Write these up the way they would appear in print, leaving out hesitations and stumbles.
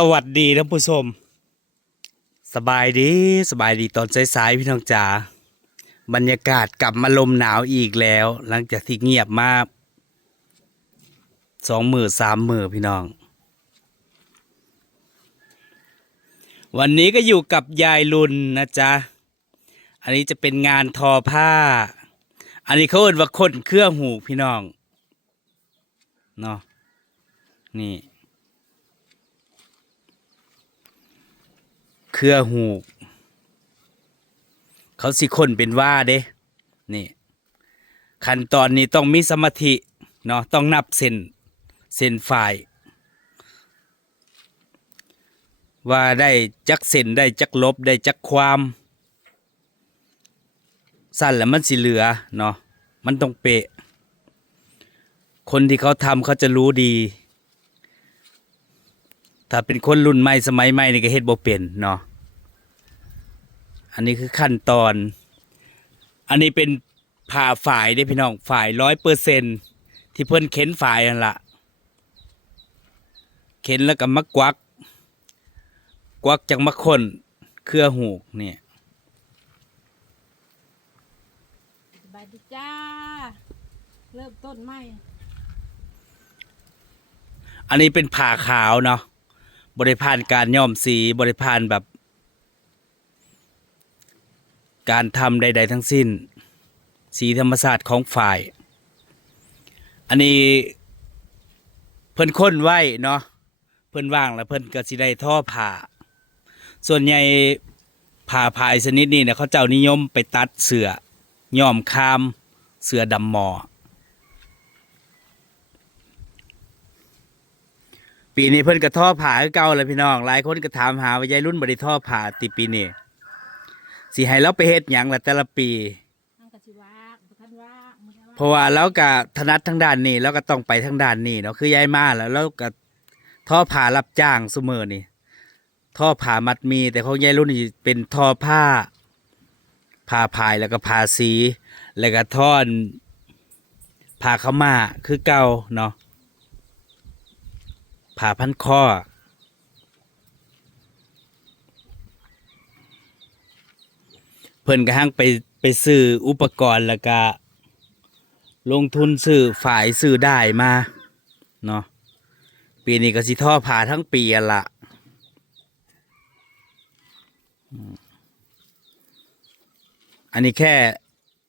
สวัสดีท่านผู้ชมสบายดีตอนสายๆพี่น้องจ๋าบรรยากาศกลับมาลมหนาวอีกแล้ว หลังจากที่เงียบมา2 มื้อ 3 มื้อพี่น้องวันนี้ก็อยู่กับยายลุนนะจ๊ะอันนี้จะเป็นงานทอผ้าอันนี้เขาเรียกว่าคนเครื่องหูกพี่น้องเนาะนี่เครือหูกเขาสิคนเป็นว่าเด้นี่ขั้นตอนนี้ต้องมีสมาธิเนาะต้องนับเส้นฝ่ายว่าได้จักเส้นได้จักลบได้จักความสั้นแล้วมันสิเหลือเนาะมันต้องเป๊ะคนที่เขาทำเขาจะรู้ดีถ้าเป็นคนรุ่นใหม่สมัยใหม่นี่ก็เฮ็ดบ่เป็นเนาะอันนี้คือขั้นตอนอันนี้เป็นผ่าฝ่ายได้พี่น้องฝ่าย100%ที่เพิ่นเข็นฝ่ายนั่นละเข็นแล้วก็มากวักจากมะคนเครือหูกเนี่ยสบายดีจ้าเริ่มต้นใหม่อันนี้เป็นผ่าขาวเนาะบริพานการย้อมสีบริพานแบบการทำใดๆทั้งสิ้นสีธรรมศาสตร์ของฝ่ายอันนี้เพิ่นค้นไว้เนาะเพิ่นว่างแล้วเพิ่นก็สิได้ท่อผ่าส่วนใหญ่ผ่าพายชนิดนี้เนี่ยเขาเจ้านิยมไปตัดเสือย้อมคามเสือดำหมอปีนี้เพิ่นก็ท่อผ่าคือเก่าแล้วพี่น้องหลายคนก็ถามหาว่ายายรุ่นบ่ได้ท่อผ่าติปีนี้สิให้เราไปเฮ็ดหยังล่ะแต่ละปีนั่งกะสิว่าบ่ทันว่ามื้อใดว่าเพราะว่าเราก็ถนัดทางด้านนี้เราก็ต้องไปทางด้านนี้เนาะคือยายมาแล้วเราก็ท่อผ่ารับจ้างซุมื้อนี่ท่อผ่ามัดมีแต่ของยายรุ่นนี่เป็นท่อผ้าผ่าพายแล้วก็ผ่าสีแล้วก็ท่อนผ่าขาวม่าคือเก่าเนาะผ่าพันคอเพิ่นก็หั่งไปซื้ออุปกรณ์แล้วก็ลงทุนซื้อฝ่ายซื้อได้มาเนาะปีนี้ก็สิท่อผ่าทั้งปีอ่ะละอันนี้แค่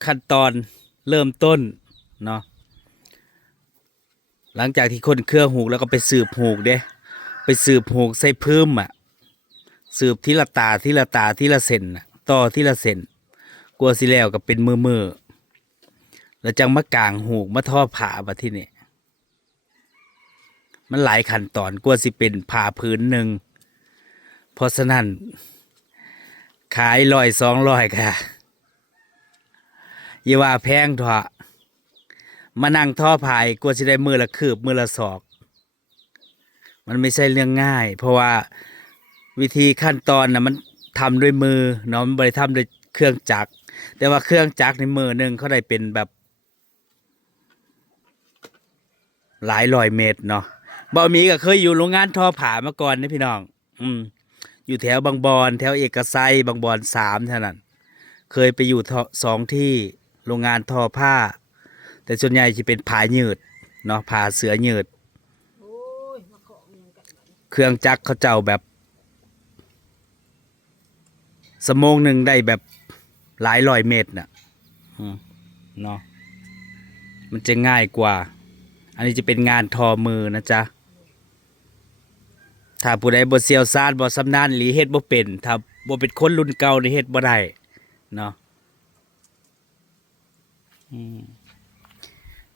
ขั้นตอนเริ่มต้นเนาะหลังจากที่คนเครื่องหูกแล้วก็ไปสืบหูกเด้ไปสืบหูกใส่พื้มอ่ะสืบทีละตาทีละตาทีละเส้นน่ะต่อทีละเส้นกลัวสิแล้วก็เป็นมือแล้วจังมากางหูกมาท่อผ่าบัดที่นี่มันหลายขั้นตอนกลัวสิเป็นผ่าพื้นหนึ่งเพราะฉะนั้นขาย100-200ค่ะอย่าว่าแพงเถอะมานั่งท่อพายกลัวจะได้มือละคืบมือละศอก มันไม่ใช่เรื่องง่าย เพราะว่าวิธีขั้นตอนนะมันทำด้วยมือเนาะมันไม่ได้ทำด้วยเครื่องจักรแต่ว่าเครื่องจักรในมือหนึ่งเขาได้เป็นแบบหลายร้อยเมตรเนาะบ่มีก็เคยอยู่โรงงานทอผ้ามาก่อนนะพี่น้องอยู่แถวบางบอนแถวเอกชัยบางบอน3เท่านั้นเคยไปอยู่2 ที่โรงงานทอผ้าแต่ส่วนใหญ่จะเป็นผ้ายืดเนาะผ้าเสือยืดโอ้ยมาขอเงินกันบัดนี้เครื่องจักรเขาเจ้าแบบสมงหนึ่งได้แบบหลายร้อยเมตรน่ะเนาะมันจะง่ายกว่าอันนี้จะเป็นงานทอมือนะจ๊ะถ้าผู้ใดบ่เชี่ยวชาญบ่ชำนาญหรือเฮ็ดบ่เป็นถ้าบ่เป็นคนรุ่นเก่านี่เฮ็ดบ่ได้เนาะ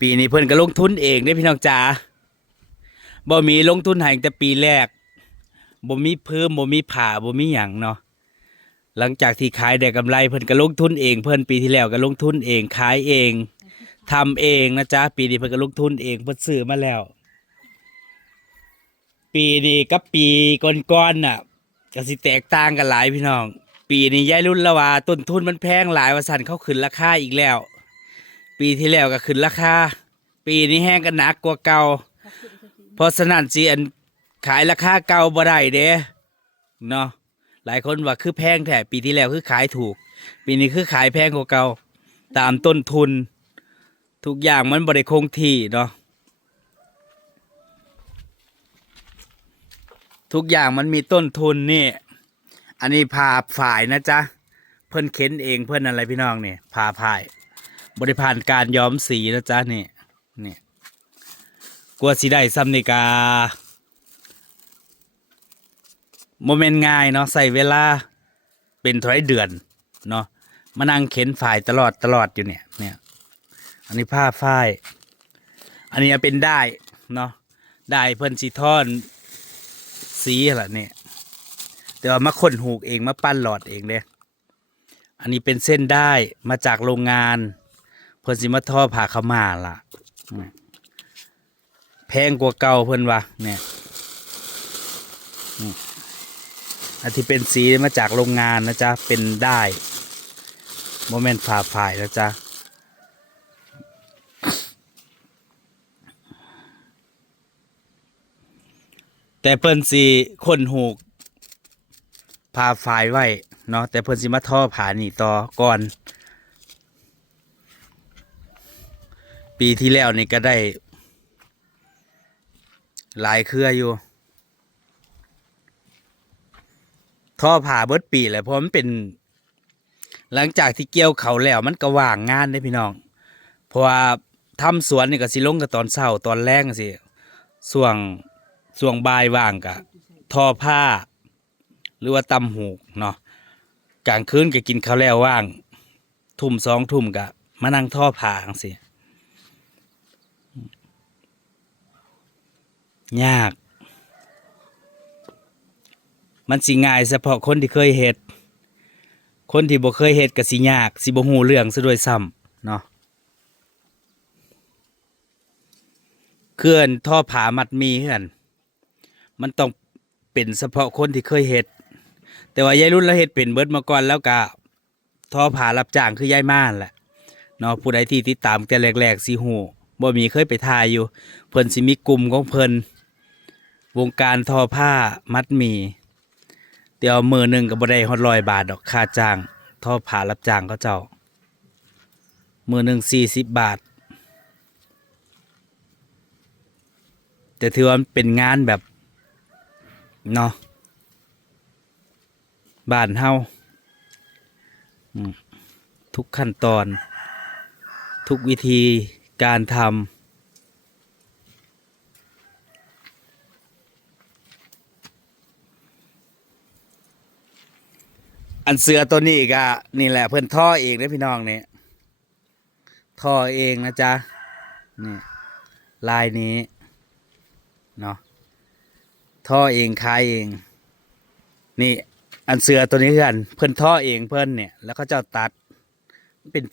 ปีนี้เพิ่นก็ลงทุนเองเด้พี่น้องจ๋าบ่มีลงทุนให้แต่ปีแรกบ่มีเพิ่มบ่มีผ่าบ่มีหยังเนาะหลังจากที่ขายได้กำไรเพิ่นก็ลงทุนเองเพิ่นปีที่แล้วก็ลงทุนเองขายเองทำเองนะจ๊ะปีนี้เพิ่นก็ลงทุนเองเพิ่นซื้อมาแล้วปีนี้กับปีก่อนๆน่ะก็สิแตกต่างกันหลายพี่น้องปีนี้ยายรุ่นละว่าต้นทุนมันแพงหลายว่าซั่นเขาขึ้นราคาอีกแล้วปีที่แล้วก็ขึ้นราคาปีนี้แห้งกันหนักกว่าเก่าเพราะฉะนั้นสิอัน ขายราคาเก่าบ่ได้เด้เนาะหลายคนว่าคือแพงแท้ปีที่แล้วคือขายถูก ปีนี้คือขายแพงกว่าเก่าตามต้นทุน ทุกอย่างมันบ่ได้คงที่เนาะทุกอย่างมันมีต้นทุนนี่ อันนี้ผ่าฝ่ายนะจ๊ะเพิ่นเข็นเองเพิ่นอะไรพี่น้องเนี่ยผ่าฝ่ายบริผ่านการย้อมสีนะจ๊ะนี่กลัวสิได้ซ้ำนิกาโมเมนต์ง่ายเนาะใส่เวลาเป็นเท่าไรเดือนเนาะมานั่งเข็นฝ่ายตลอดอยู่เนี่ยอันนี้ผ้าฝ้าย อันนี้เป็นได้เนาะได้เพิ่นสีทอนสีอะไรเนี่ยแต่ว่ามาค้นหูกเองมาปั้นหลอดเองเด้อันนี้เป็นเส้นได้มาจากโรงงานเพิ่นสิมาทอผ้าขาวม่าล่ะแพงกว่าเก่าเพิ่นว่าเนี่ยอันที่เป็นสีมาจากโรงงานนะจ๊ะเป็นได้โมเมนต์ฝ่าฝ่ายนะจ๊ะแต่เพิ่นสิค้นหูกผ่าฝ่ายไว้เนาะแต่เพิ่นสิมาทอผ้านี่ต่อก่อนปีที่แล้วนี่ก็ได้หลายเครืออยู่ทอผ้าเบิดปีแหละเพราะมันเป็นหลังจากที่เกี่ยวเขาแล้วมันก็ว่างงานได้พี่น้องเพราะว่าทำสวนนี่ก็สิลงกับตอนเช้าตอนแรงสิส่วงบ่ายว่างกะทอผ้าหรือว่าตำหูกเนาะกลางคืนก็กินข้าวแล้วว่างทุ่ม2 ทุ่มกะมานั่งทอผ้าจังซี่ยากมันสิง่ายเฉพาะคนที่เคยเฮ็ดคนที่บ่เคยเฮ็ดก็สิยากสิบ่ฮู้เรื่องซะด้วยซ้ำเนาะเคลื่อนท่อผามัดมีเฮือนมันต้องเป็นเฉพาะคนที่เคยเฮ็ดแต่ว่ายายรุ่นแล้วเฮ็ดเป็นเบิดมาก่อนแล้วก็ท่อผารับจ้างคือยายม่านแหละเนาะผู้ใดที่ติดตามแต่แรกๆสิฮู้บ่มีเคยไปถ่ายอยู่เพิ่นสิมีกลุ่มของเพิ่นวงการทอผ้ามัดหมี่เดี๋ยวมื้อหนึงก็บ่ได้ฮอด100 บาทดอกค่าจ้างทอผ้ารับจ้างเขาเจ้ามื้อหนึง40 บาทแต่ถือว่ามันเป็นงานแบบเนาะบ้านเฮาทุกขั้นตอนทุกวิธีการทำอันเสือตัวนี้ก็นี่แหละเพื่อนท่อเองนะพี่น้องเนี่ยท่อเองนะจ๊ะนี่ลายนี้เนาะท่อเองคายเองนี่อันเสือตัวนี้คือกันเพื่อนท่อเองเพื่อนเนี่ยแล้วก็เจ้าตัดเป็น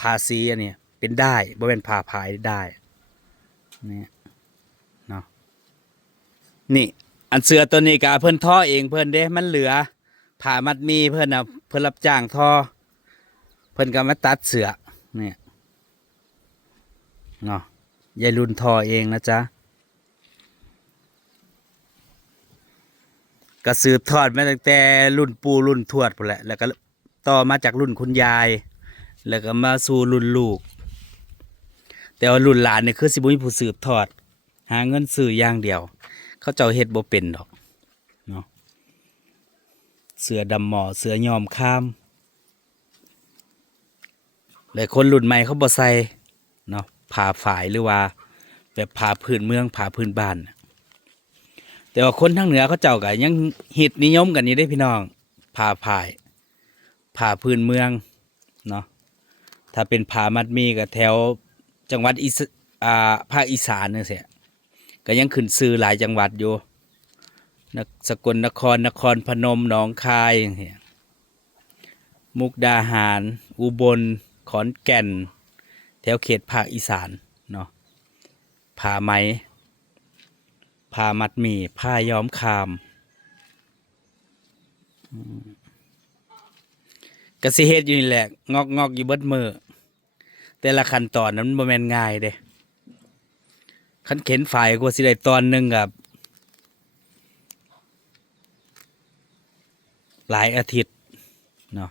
ผ่าสีอันนี้เป็นได้บ่เป็นผ่าผายได้นี่เนาะนี่อันเสือตัวนี้ก็เพื่อนท่อเองเพื่อนเด้มันเหลือผ่ามัดมีเพื่อนนะเพื่อนรับจ้างท่อเพื่อนก็มาตัดเสือเนี่ยเนาะยายรุ่นท่อเองนะจ๊ะก็สืบทอดมาตั้งแต่รุ่นปู่รุ่นทวดพุ่นแหละแล้วก็ต่อมาจากรุ่นคุณยายแล้วก็มาสู่รุ่นลูกแต่ว่ารุ่นหลานเนี่ยคือสิบุญผู้สืบทอดหาเงินซื้ออย่างเดียวเขาเจ้าเฮ็ดบ่เป็นดอกเนาะเสือดำหมอเสือยอมข้ามและคนรุ่นใหม่เขาบ่ใส่เนาะผ่าฝ่ายหรือว่าแบบผ่าพื้นเมืองผ่าพื้นบ้านแต่ว่าคนทางเหนือเขาเจ้าก็ยังฮิตนิยมกันอยู่ได้พี่น้องผ่าฝ่ายผ่าพื้นเมืองเนาะถ้าเป็นผ่ามัดมีก็แถวจังหวัดภาคอีสานนี่แหละก็ยังขึ้นชื่อหลายจังหวัดอยู่สกลนครนครพนมหนองคายอย่างเงี้ยมุกดาหารอุบลขอนแก่นแถวเขตภาคอีสานเนาะผ้าไหมผ้ามัดหมี่ผ้าย้อมคามกสิเฮ็ดอยู่นี่แหละงอกอยู่เบิดมือแต่ละขั้นตอนนั้นมันบ่แม่นง่ายเด้คันเข็นฝ่ายกว่าสิได้ตอนหนึงกับ หลายอาทิตย์เนาะ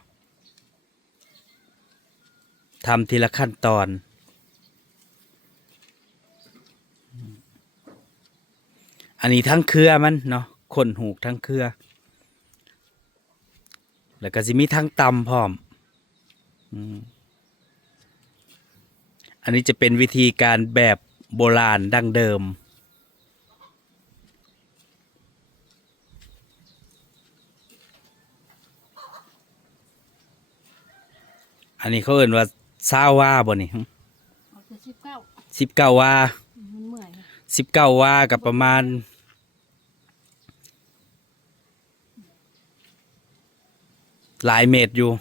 ทำทีละขั้นตอนอันนี้ทั้งเครือมันเนาะคนหูกทั้งเครือแล้วก็สิมีทั้งตำพร้อมอันนี้จะเป็นวิธีการแบบโบราณดั้งเดิมอันนี้เขาเอ่นว่าซาว่าบ่นี่เอาแต่19 19ว่ามันเมื่อย 19ว่ากับประมาณหลายเมตรอยู่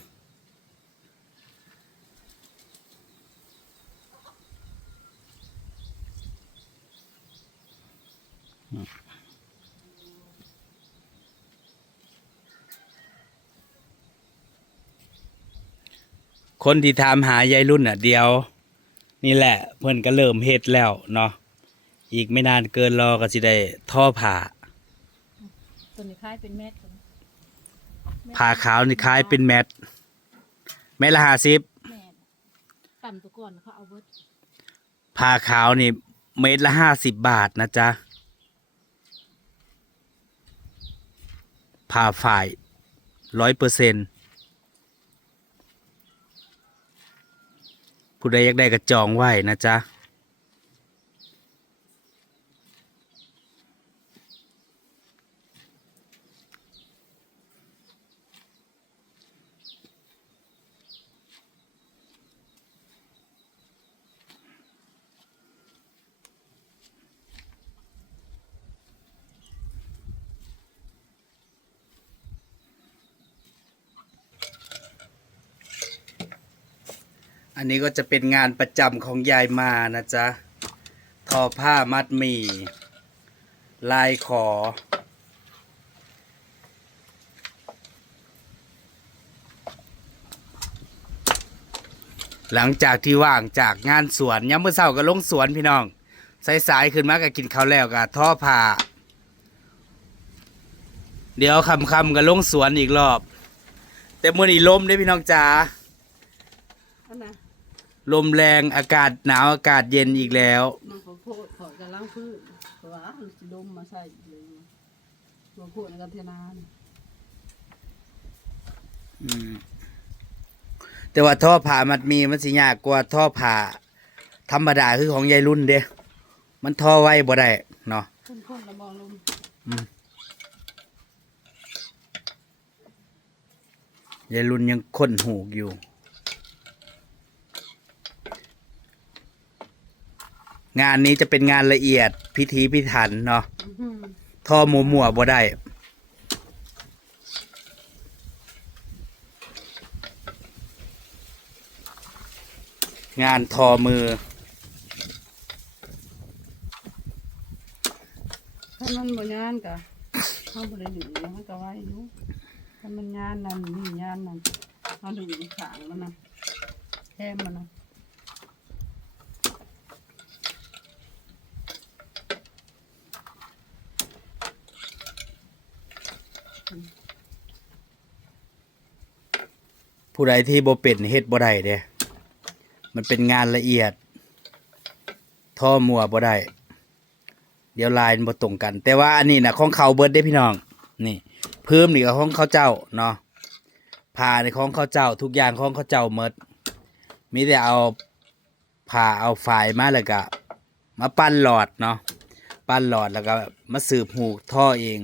คนที่ถามหายายรุ่นอ่ะเดียวนี่แหละเพิ่นก็เริ่มเฮ็ดแล้วเนาะอีกไม่นานเกินรอก็สิได้ท่อผ่า ตัวนี้คล้ายเป็นเม็ด ผ่าขาวนี่คล้ายเป็นแมทแมทละ50แม่นต่ำตัวก่อนเขาเอาเบิด ผ่าขาวนี่เมตรละ50 บาทนะจ๊ะผ่าฝ่าย100%ผู้ใดอยากได้ก็จองไว้นะจ๊ะอันนี้ก็จะเป็นงานประจำของยายมานะจ๊ะทอผ้ามัดหมี่ลายขอหลังจากที่ว่างจากงานสวนย้ำเมื่อเช้าก็ลงสวนพี่น้องสายๆขึ้นมาก็กินข้าวแล้วก็ทอผ้าเดี๋ยวค่ำๆก็ลงสวนอีกรอบแต่มื้อนี้ลมเด้อพี่น้องจ๋า อันน่ะ ลมแรงอากาศหนาวอากาศเย็นอีกแล้ว มันขอโพดขอกำลังพืชเพราะว่ามันสิลมมาใส่อีกเลยตัวโพดในกันเทนานี่ แต่ว่าท่อผ่ามัดมีมันสิยากกว่าท่อผ่าธรรมดาคือของยายรุ่นเด้มันท่อไว้บ่ได้เนาะ คนละมองลม ยายรุ่นยังค้นหูกอยู่งานนี้จะเป็นงานละเอียดพิถีพิถันเนาะท่อมัวๆบ่ได้งานทอมือ ถ้ามันบ่ยานกะเขาบ่ได้ดึงมันก็ไว้อยู่ถ้ามันยานนั่นนี่ยานนั่นเขาดึงขางมันน่ะแคมมันน่ะ ผู้ใดที่บ่เป็นเฮ็ดบ่ได้เด้มันเป็นงานละเอียดท่อมัวบ่ได้เดี๋ยวลายมันบ่ตรงกัน แต่ว่าอันนี้น่ะของเขาเบิดเด้พี่น้องนี่เพิ่มนี่ก็ของเขาเจ้าเนาะผ้าในของเขาเจ้าทุกอย่างของเขาเจ้าหมดมีแต่เอาผ้าเอาฝายมาแล้วก็มาปั้นหลอดเนาะปั้นหลอดแล้วก็มาสืบหูกท่อเอง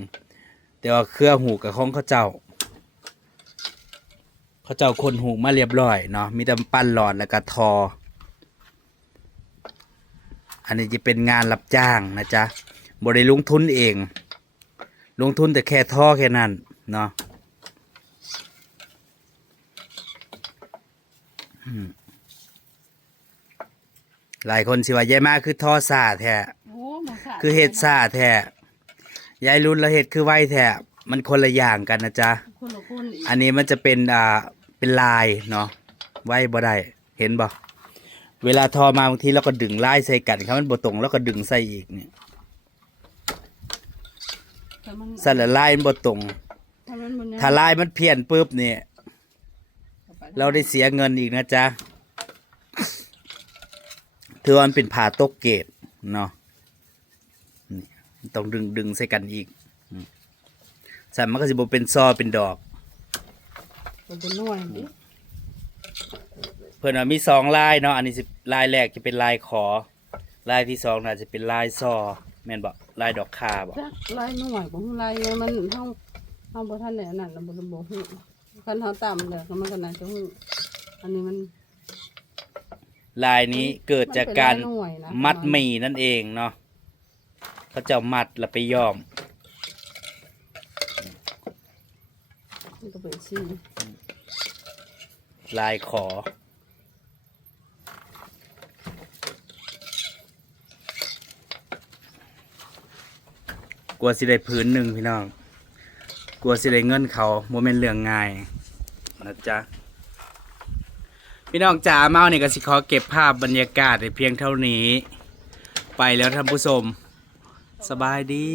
แต่ว่าเครือหูกกับของเขาเจ้าคนหูกมาเรียบร้อยเนาะมีแต่ปั้นหลอดแล้วก็ทออันนี้จะเป็นงานรับจ้างนะจ๊ะบ่ได้ลงทุนเองลงทุนแต่แค่ท่อแค่นั้นเนาะหลายคนสิว่ายายมาคือท่อซ่าแท้ โอ้หมอสา คือเฮ็ดซ่าแท้ยายรุ่นแล้วเฮ็ดคือไวแท้มันคนละอย่างกันนะจ๊ะ คนละคนอีก อันนี้มันจะเป็นเป็นลายเนาะไว้บ่ได้เห็นบ่เวลาทอมาบางทีเราก็ดึงลายใส่กันครับมันบ่ตรงแล้วก็ดึงใส่อีกเนี่ย ถ้ามัน สั่นละลายมันบ่ตรง ถ้ามัน มันบน ถ้าลายมันเพี้ยนปุ๊บเนี่ยเราได้เสียเงินอีกนะจ๊ะถือว่ามันเป็นผ่าตกเกรดเนาะนี่ต้องดึงใส่กันอีกใส่มันก็สิบ่เป็นซอเป็นดอก มันเป็นหน่วยดิ เพื่อนว่ามีสองลายเนาะอันนี้สิลายแรกจะเป็นลายขอลายที่สองน่าจะเป็นลายซอแม่นบ่ลายดอกคาบ่ จักลายหน่วยของลายมันเฮาบ่ทันได้อันนั้นน่ะบ่ฮู้คันเฮาต่ำแล้วก็มันก็น่าจะฮู้อันนี้มัน ลายนี้เกิดจากการ มันเป็นลายหน่วยนะ มัดหมี่นั่นเองเนาะเขาจะมัดแล้วไปย้อม มันก็เป็นสี ลายขอ กลัวสิได้พื้นหนึ่งพี่น้อง กลัวสิได้เงินเขาโมเมนต์เรื่องง่ายนะจ๊ะ พี่น้องจ๋าเมาเนี่ยก็สิขอเก็บภาพบรรยากาศในเพียงเท่านี้ ไปแล้วท่านผู้ชมสบายดี